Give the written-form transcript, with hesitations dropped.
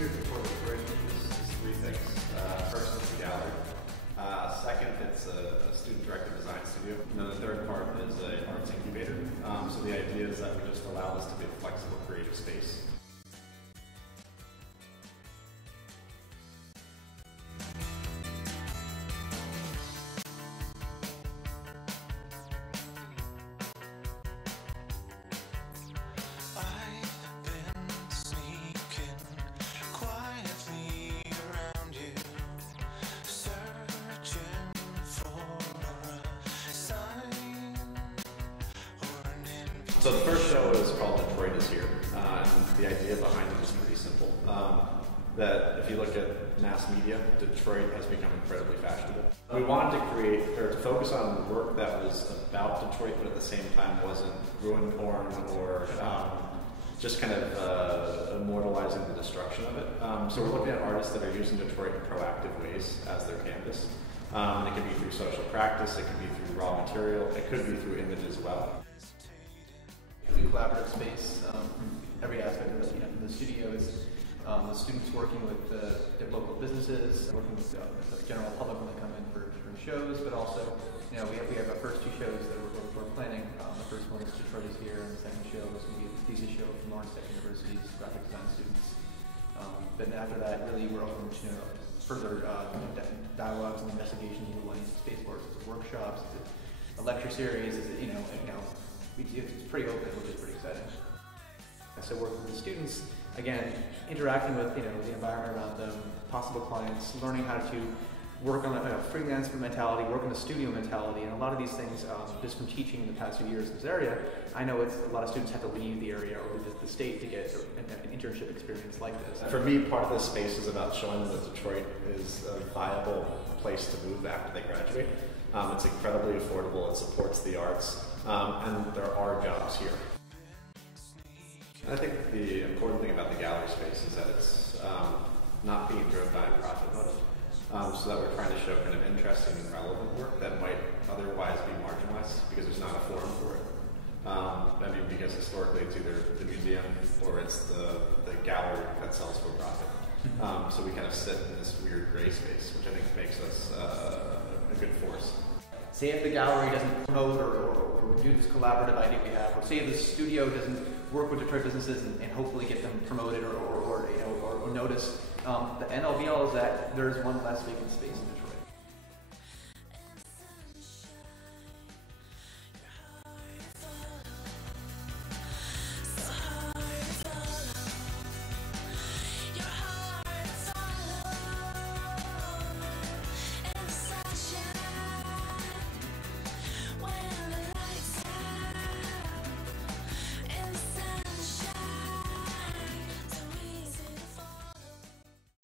here before the bridge is three things. First, it's a gallery. Second, it's a student-directed design studio. And then the third part is an arts incubator. So the idea is that we just allow this to be a flexible, creative space. So the first show is called Detroit is Here, and the idea behind it is pretty simple. That if you look at mass media, Detroit has become incredibly fashionable. We wanted to create, or to focus on work that was about Detroit, but at the same time wasn't ruin porn or just kind of immortalizing the destruction of it. So we're looking at artists that are using Detroit in proactive ways as their canvas. And it could be through social practice, it could be through raw material, it could be through image as well. Collaborative space from every aspect of it. You know, from the studio, it's the students working with their local businesses, working with the general public when they come in for shows, but also, you know, we have our first two shows that we're planning. The first one is Detroit is Here, and the second show is going to be a thesis show from Lawrence Tech University's graphic design students. Then after that, really, we're open to further dialogues and investigations into lighting spaceports, workshops, a lecture series. It's pretty open, which is pretty exciting. So working with the students, again, interacting with the environment around them, possible clients, learning how to work on a freelance mentality, work on a studio mentality, and a lot of these things, just from teaching in the past few years in this area, I know a lot of students have to leave the area or leave the state to get an internship experience like this. For me, part of this space is about showing them that Detroit is a viable place to move after they graduate. It's incredibly affordable, it supports the arts, and there are jobs here. I think the important thing about the gallery space is that it's not being driven by a profit motive, so that we're trying to show kind of interesting and relevant work that might otherwise be marginalized because there's not a forum for it. Because historically it's either the museum or it's the gallery that sells for profit. So we kind of sit in this weird gray space, which I think makes us a good force. Say if the gallery doesn't promote or do this collaborative idea we have, or say if the studio doesn't work with Detroit businesses and hopefully get them promoted or noticed, the end all be all is that there's one less vacant space in Detroit.